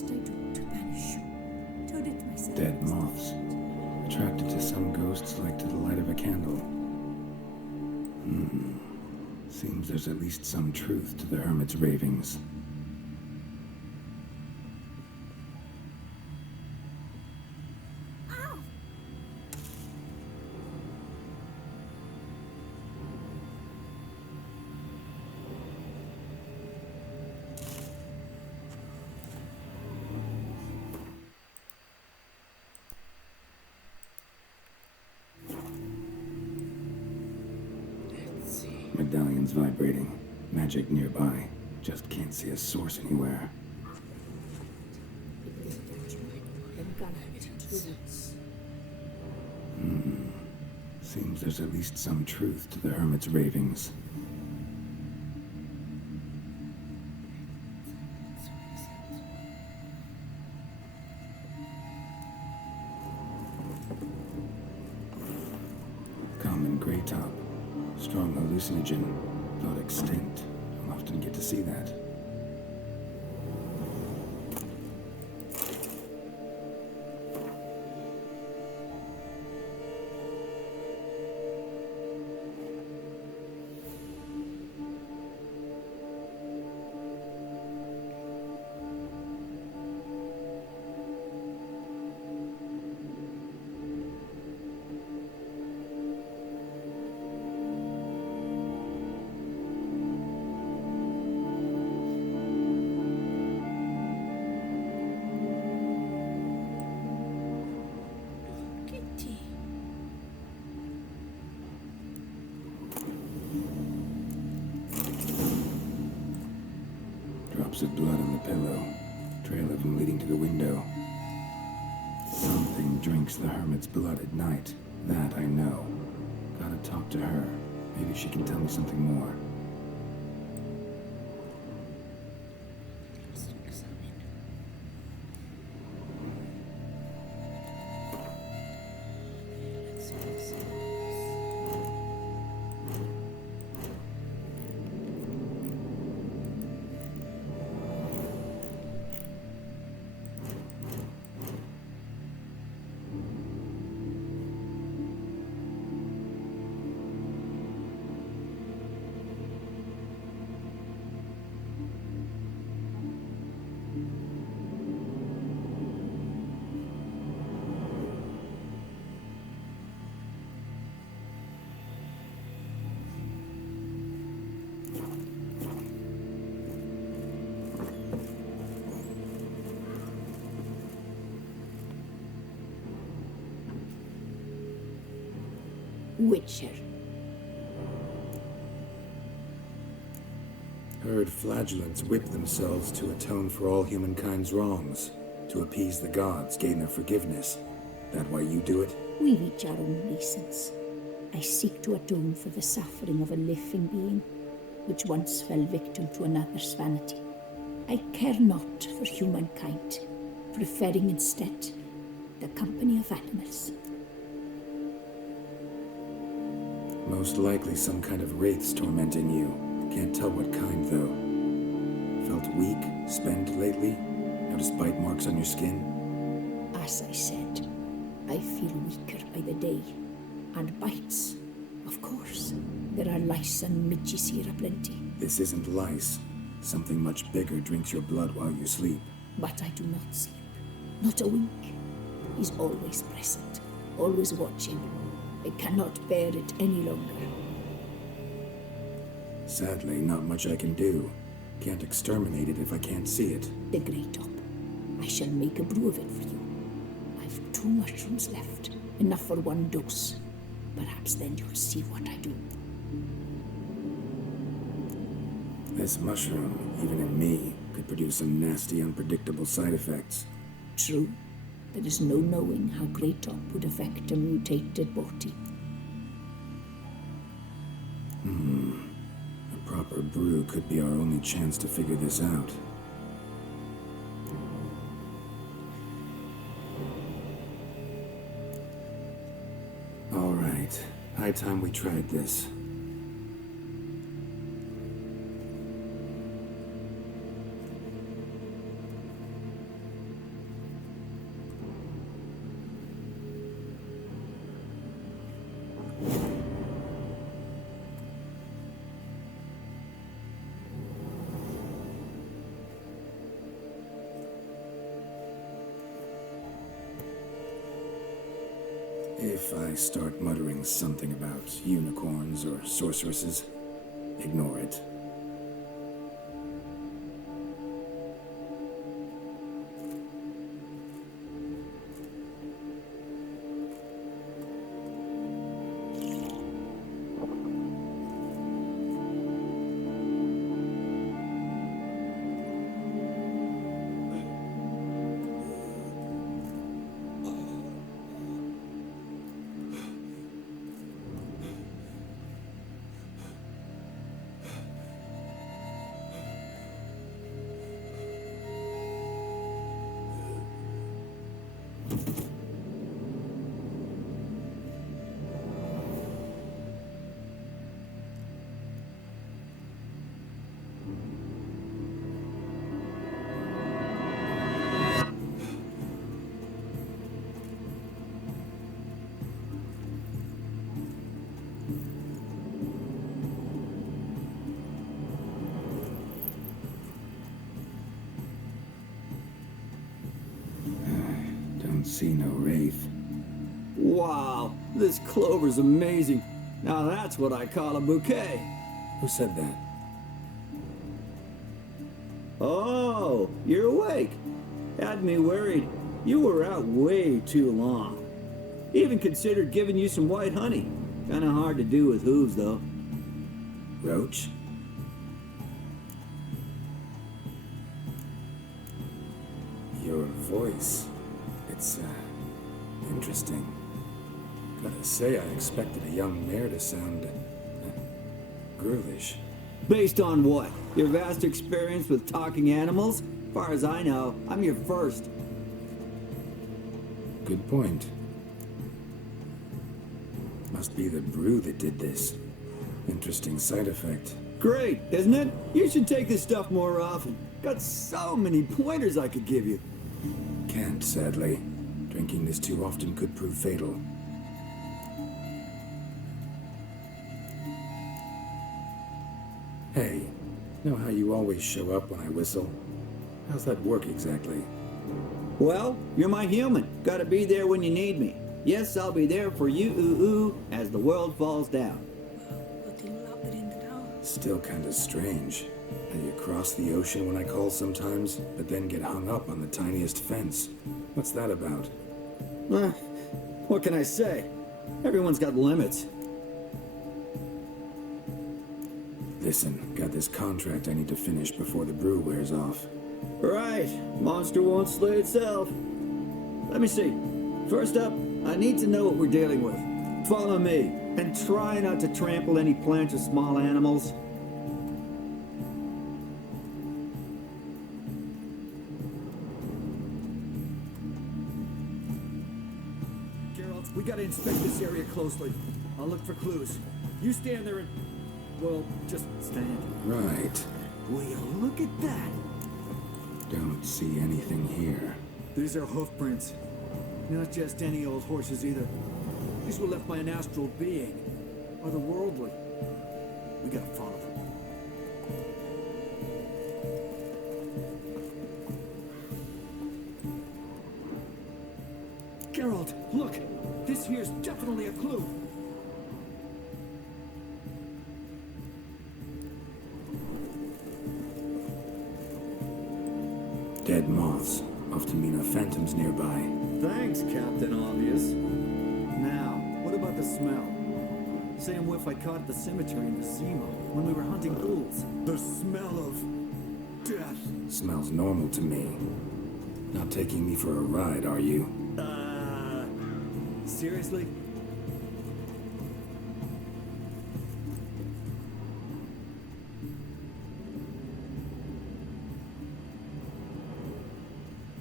must I do to banish you? To rid myself Dead moths, attracted to some ghosts like to the light of a candle. Seems there's at least some truth to the hermit's ravings. Medallion's vibrating. Magic nearby. Just can't see a source anywhere. Seems there's at least some truth to the hermit's ravings. Common gray top. Strong hallucinogen, thought extinct. Don't often get to see that. Drops of blood on the pillow. Trail of him leading to the window. Something drinks the hermit's blood at night. That I know. Gotta talk to her. Maybe she can tell me something more. Witcher. Heard flagellants whip themselves to atone for all humankind's wrongs, to appease the gods, gain their forgiveness. That why you do it? We've each our own reasons. I seek to atone for the suffering of a living being, which once fell victim to another's vanity. I care not for humankind, preferring instead the company of animals. Most likely some kind of wraiths tormenting you. Can't tell what kind, though. Felt weak, spent lately? Noticed bite marks on your skin? As I said, I feel weaker by the day. And bites, of course. There are lice and midges here aplenty. This isn't lice. Something much bigger drinks your blood while you sleep. But I do not sleep. Not a wink. He's always present, always watching. I cannot bear it any longer. Sadly, not much I can do. Can't exterminate it if I can't see it. The Grey Top. I shall make a brew of it for you. I've 2 mushrooms left. Enough for 1 dose. Perhaps then you'll see what I do. This mushroom, even in me, could produce some nasty, unpredictable side effects. True. There is no knowing how Grey Top would affect a mutated body. A proper brew could be our only chance to figure this out. All right. High time we tried this. If I start muttering something about unicorns or sorceresses, ignore it. Don't see no wraith. Wow, this clover's amazing. Now that's what I call a bouquet. Who said that? Oh, you're awake. Had me worried. You were out way too long. Even considered giving you some white honey. Kinda hard to do with hooves, though. Roach? Your voice. It's, interesting. Gotta say, I expected a young mare to sound, girlish. Based on what? Your vast experience with talking animals? Far as I know, I'm your first. Good point. Must be the brew that did this. Interesting side effect. Great, isn't it? You should take this stuff more often. Got so many pointers I could give you. Can't, sadly. Drinking this too often could prove fatal. Hey, know how you always show up when I whistle? How's that work exactly? Well, you're my human. Gotta be there when you need me. Yes, I'll be there for you, as the world falls down. Still kinda strange. How you cross the ocean when I call sometimes, but then get hung up on the tiniest fence. What's that about? What can I say? Everyone's got limits. Listen, got this contract I need to finish before the brew wears off. Right, monster won't slay itself. Let me see. First up, I need to know what we're dealing with. Follow me, and try not to trample any plants or small animals. Geralt, we gotta inspect this area closely. I'll look for clues. You stand there and... well, just stand. Right. Will you look at that? Don't see anything here. These are hoof prints. Not just any old horses either. These were left by an astral being. Otherworldly. We gotta follow them. Geralt, look! This here's definitely a clue. Dead moths often mean a phantom's nearby. Thanks, Captain Obvious. Now, what about the smell? Same whiff I caught at the cemetery in Vizima when we were hunting ghouls. The smell of... death. Smells normal to me. Not taking me for a ride, are you? Seriously?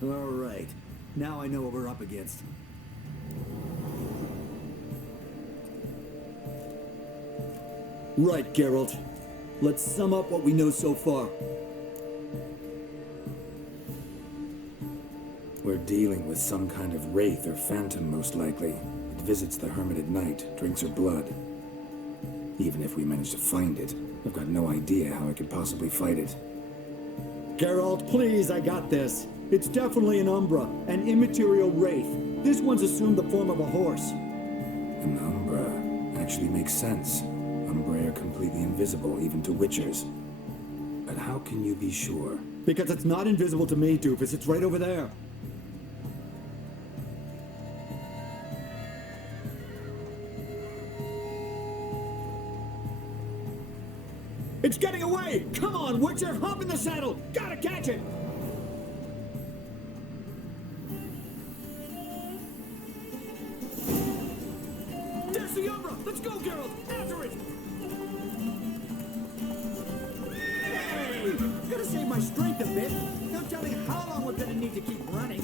All right. Now I know what we're up against. Right, Geralt. Let's sum up what we know so far. We're dealing with some kind of wraith or phantom, most likely. It visits the hermit at night, drinks her blood. Even if we manage to find it, I've got no idea how I could possibly fight it. Geralt, please, I got this. It's definitely an Umbra, an immaterial wraith. This one's assumed the form of a horse. An Umbra actually makes sense. Umbra are completely invisible, even to Witchers. But how can you be sure? Because it's not invisible to me, Doofus. It's right over there. It's getting away! Come on, Witcher! Hop in the saddle! Gotta catch it! There's the Umbra! Let's go, Geralt! After it! Hey! Gotta save my strength a bit. No telling how long we're gonna need to keep running.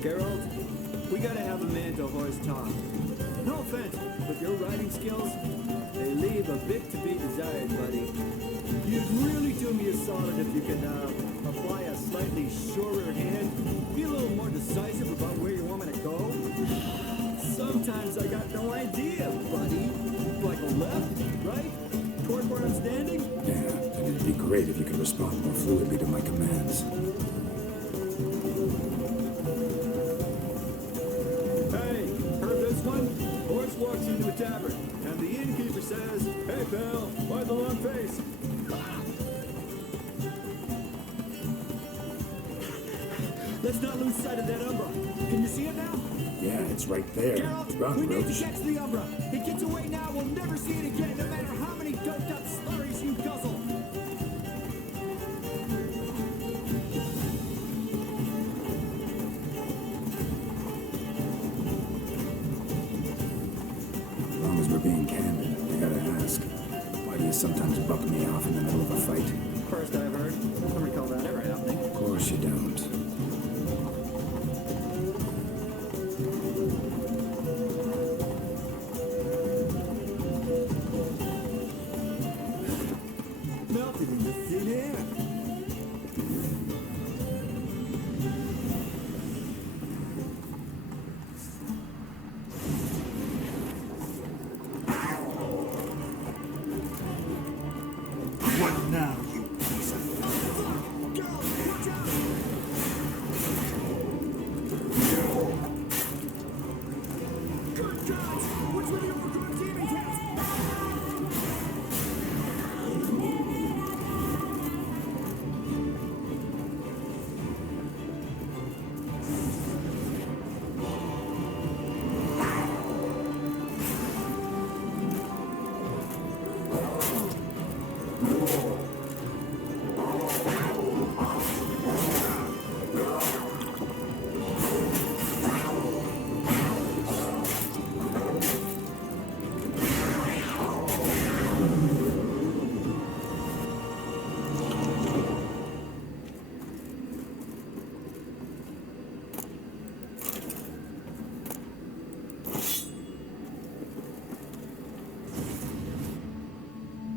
Geralt, we gotta have a man to horse talk. No offense, but your riding skills, they leave a bit to be desired, buddy. You'd really do me a solid if you could apply a slightly surer hand, be a little more decisive about where you want me to go. Sometimes I got no idea, buddy. Like a left, right, toward where I'm standing? Yeah, and it'd be great if you could respond more fluidly to my commands. Walks into a tavern, and the innkeeper says, "Hey pal, why the long face?" Let's not lose sight of that Umbra. Can you see it now? Yeah, it's right there. Geralt, Run, we need Roach. to catch the Umbra. It gets away now, we'll never see it again, no matter how many doped up slurries you guzzle. Being candid, I gotta ask, why do you sometimes buck me off in the middle of a fight? First I've heard. I don't recall that ever happening. Of course you don't. Melted into thin air. Now, you piece of fuck! Go! Watch out! Good gods! What's with the overgrown demon cats?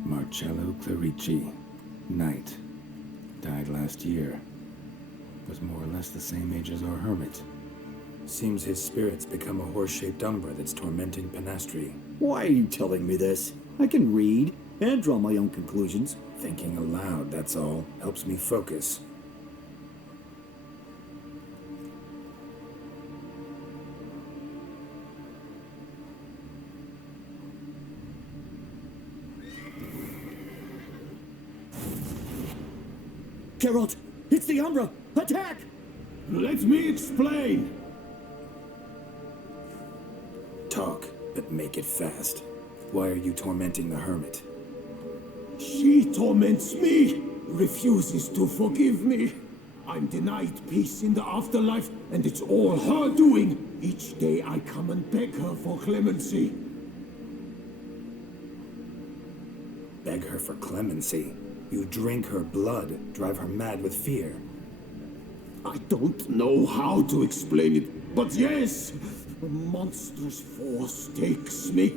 Marcello Clarici, Knight. Died last year. Was more or less the same age as our hermit. Seems his spirit's become a horse-shaped umbra that's tormenting Penastri. Why are you telling me this? I can read and draw my own conclusions. Thinking aloud, that's all. Helps me focus. Geralt, it's the Umbra! Attack! Let me explain. Talk, but make it fast. Why are you tormenting the hermit? She torments me, refuses to forgive me. I'm denied peace in the afterlife, and it's all her doing. Each day I come and beg her for clemency. Beg her for clemency? You drink her blood, drive her mad with fear. I don't know how to explain it, but yes, a monstrous force takes me.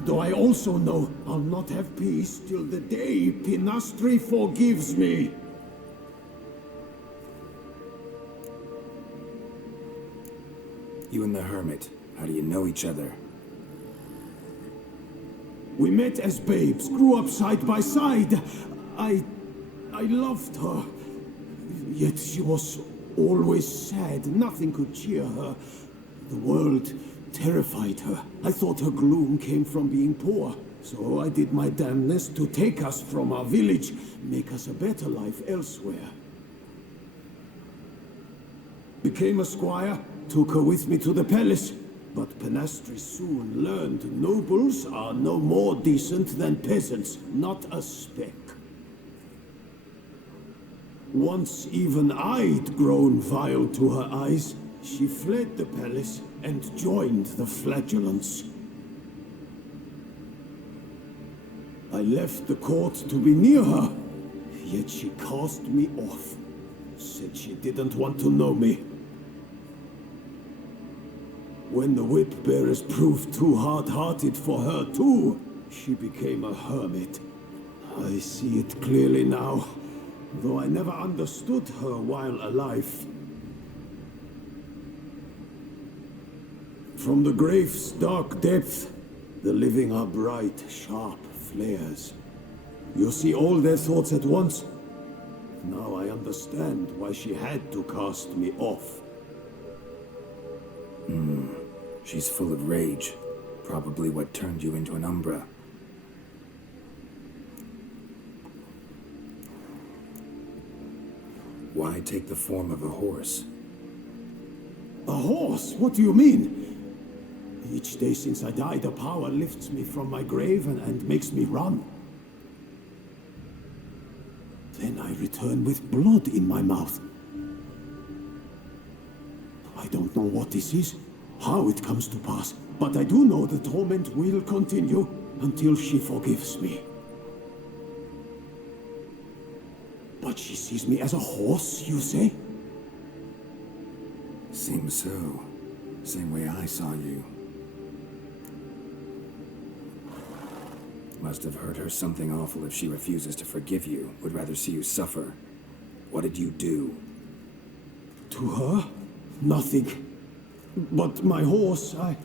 Though I also know I'll not have peace till the day Penastri forgives me. You and the hermit, how do you know each other? We met as babes, grew up side by side. I loved her. Yet she was always sad. Nothing could cheer her. The world terrified her. I thought her gloom came from being poor. So I did my damnedest to take us from our village, make us a better life elsewhere. Became a squire, took her with me to the palace. But Penastri soon learned nobles are no more decent than peasants, not a speck. Once even I'd grown vile to her eyes, she fled the palace and joined the flagellants. I left the court to be near her, yet she cast me off. Said she didn't want to know me. When the whip-bearers proved too hard-hearted for her too, she became a hermit. I see it clearly now, though I never understood her while alive. From the grave's dark depth, the living are bright, sharp flares. You see all their thoughts at once. Now I understand why she had to cast me off. She's full of rage. Probably what turned you into an Umbra. Why take the form of a horse? A horse? What do you mean? Each day since I died, a power lifts me from my grave and makes me run. Then I return with blood in my mouth. I don't know what this is, how it comes to pass, but I do know the torment will continue until she forgives me. But she sees me as a horse, you say? Seems so. Same way I saw you. Must have hurt her something awful if she refuses to forgive you, would rather see you suffer. What did you do? To her? Nothing. But my horse, I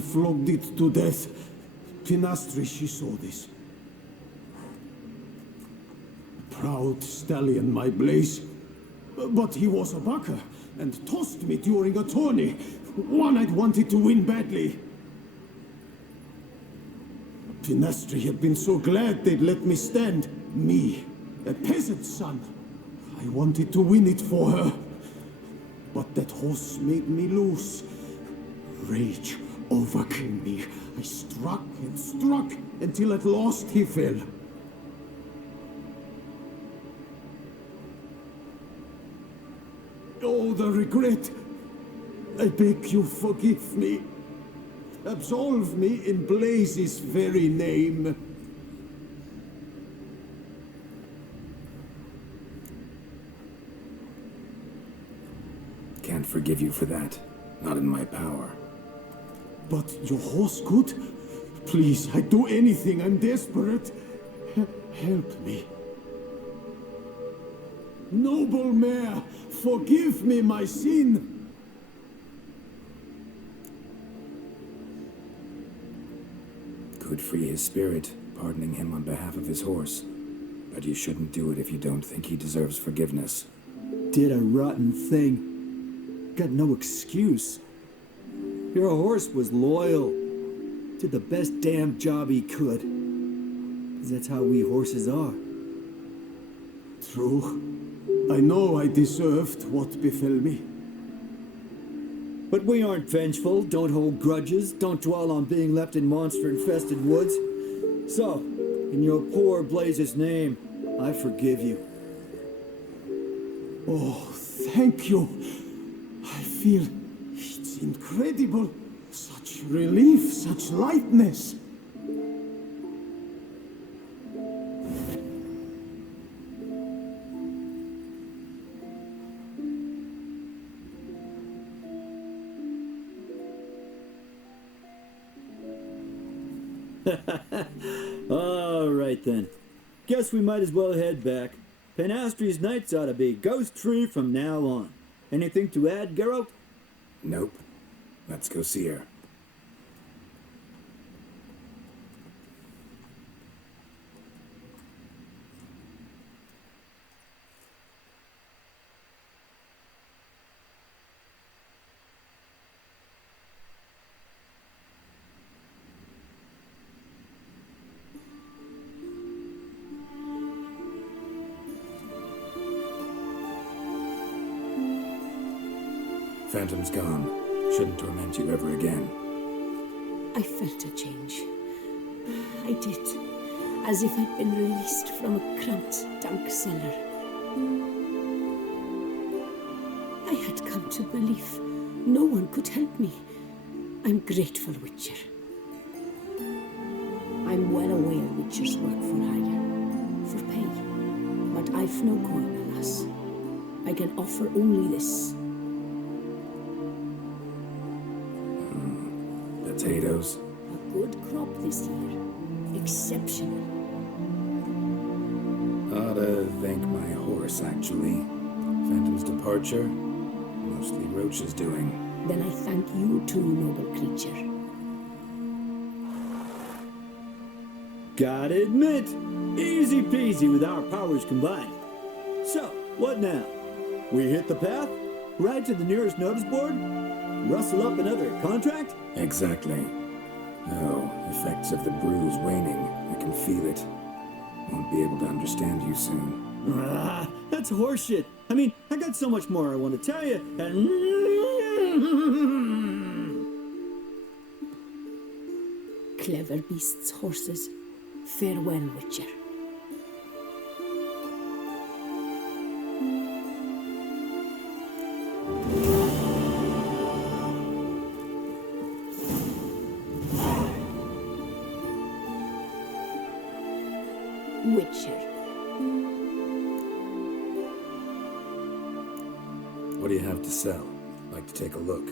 flogged it to death. Pinastri, she saw this. Proud stallion, my blaze. But he was a bucker, and tossed me during a tourney. One I'd wanted to win badly. Pinastri had been so glad they'd let me stand. Me, a peasant's son. I wanted to win it for her. But that horse made me loose. Rage overcame me. I struck and struck until at last he fell. Oh, the regret. I beg you forgive me. Absolve me in Blaze's very name. Can't forgive you for that. Not in my power. But your horse could? Please, I'd do anything. I'm desperate. Help me. Noble mare, forgive me my sin. Could free his spirit, pardoning him on behalf of his horse. But you shouldn't do it if you don't think he deserves forgiveness. Did a rotten thing. Got no excuse. Your horse was loyal. Did the best damn job he could. 'Cause that's how we horses are. True. I know I deserved what befell me. But we aren't vengeful, don't hold grudges, don't dwell on being left in monster-infested woods. So, in your poor Blaze's name, I forgive you. Oh, thank you. I feel it's incredible. Such relief, such lightness. All right then. Guess we might as well head back. Penastri's nights ought to be ghost-free from now on. Anything to add, Geralt? Nope. Let's go see her. Phantom's gone. Shouldn't torment you ever again. I felt a change. I did. As if I'd been released from a cramped, dank cellar. I had come to believe no one could help me. I'm grateful, Witcher. I'm well aware Witchers work for hire, for pay. But I've no coin, alas. I can offer only this. Potatoes? A good crop this year. Exceptional. Ought to thank my horse, actually. Phantom's departure? Mostly Roach's doing. Then I thank you too, noble creature. Gotta admit, easy peasy with our powers combined. So, what now? We hit the path? Ride to the nearest notice board? Rustle up another contract? Exactly. Oh, effects of the bruise waning. I can feel it. Won't be able to understand you soon. Ah, that's horseshit. I mean, I got so much more I want to tell you, and... Clever beasts, horses. Farewell, Witcher. Witcher. What do you have to sell? Like to take a look.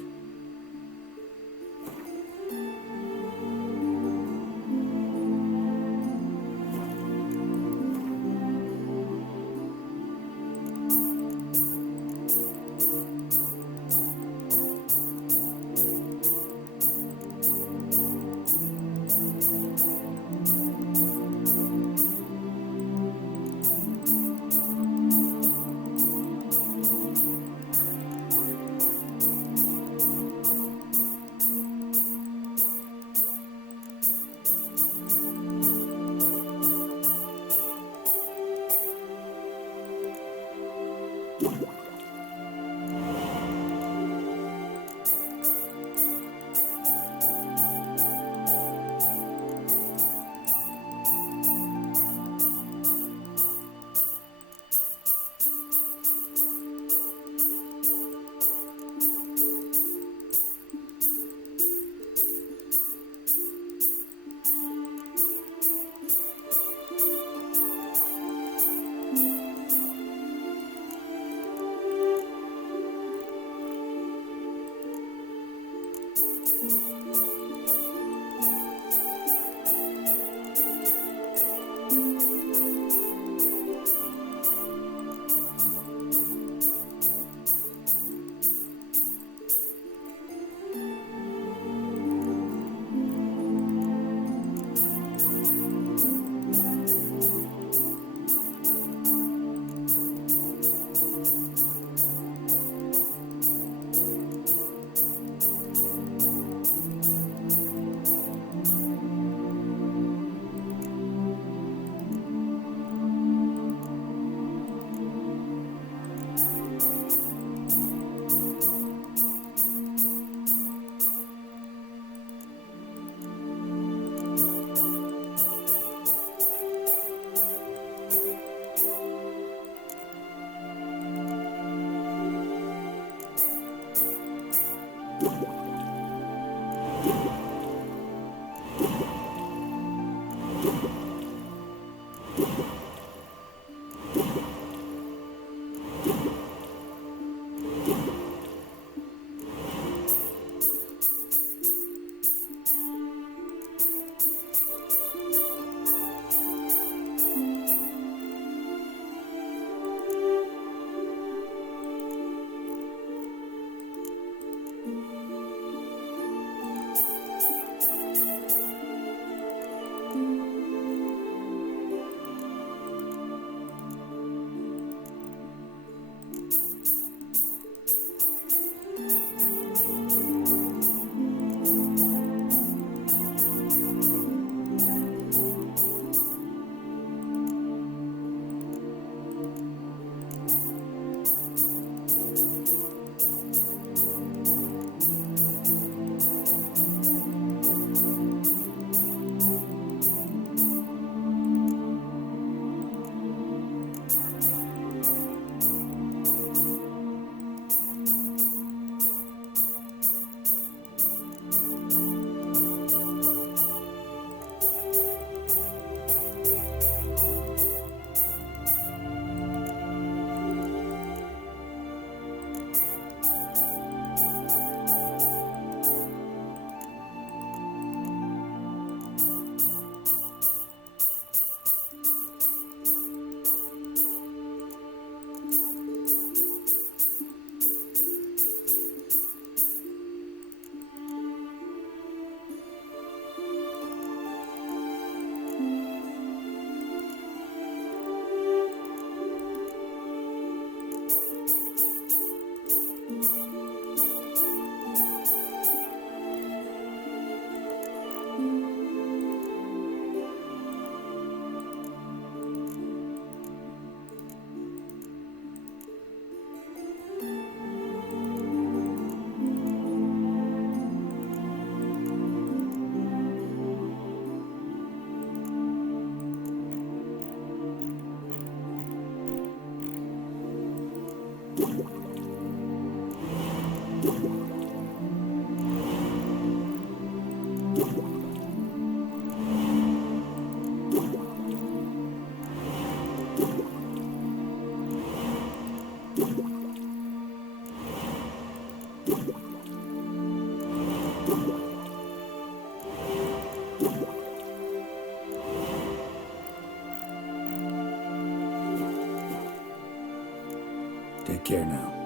Take care now.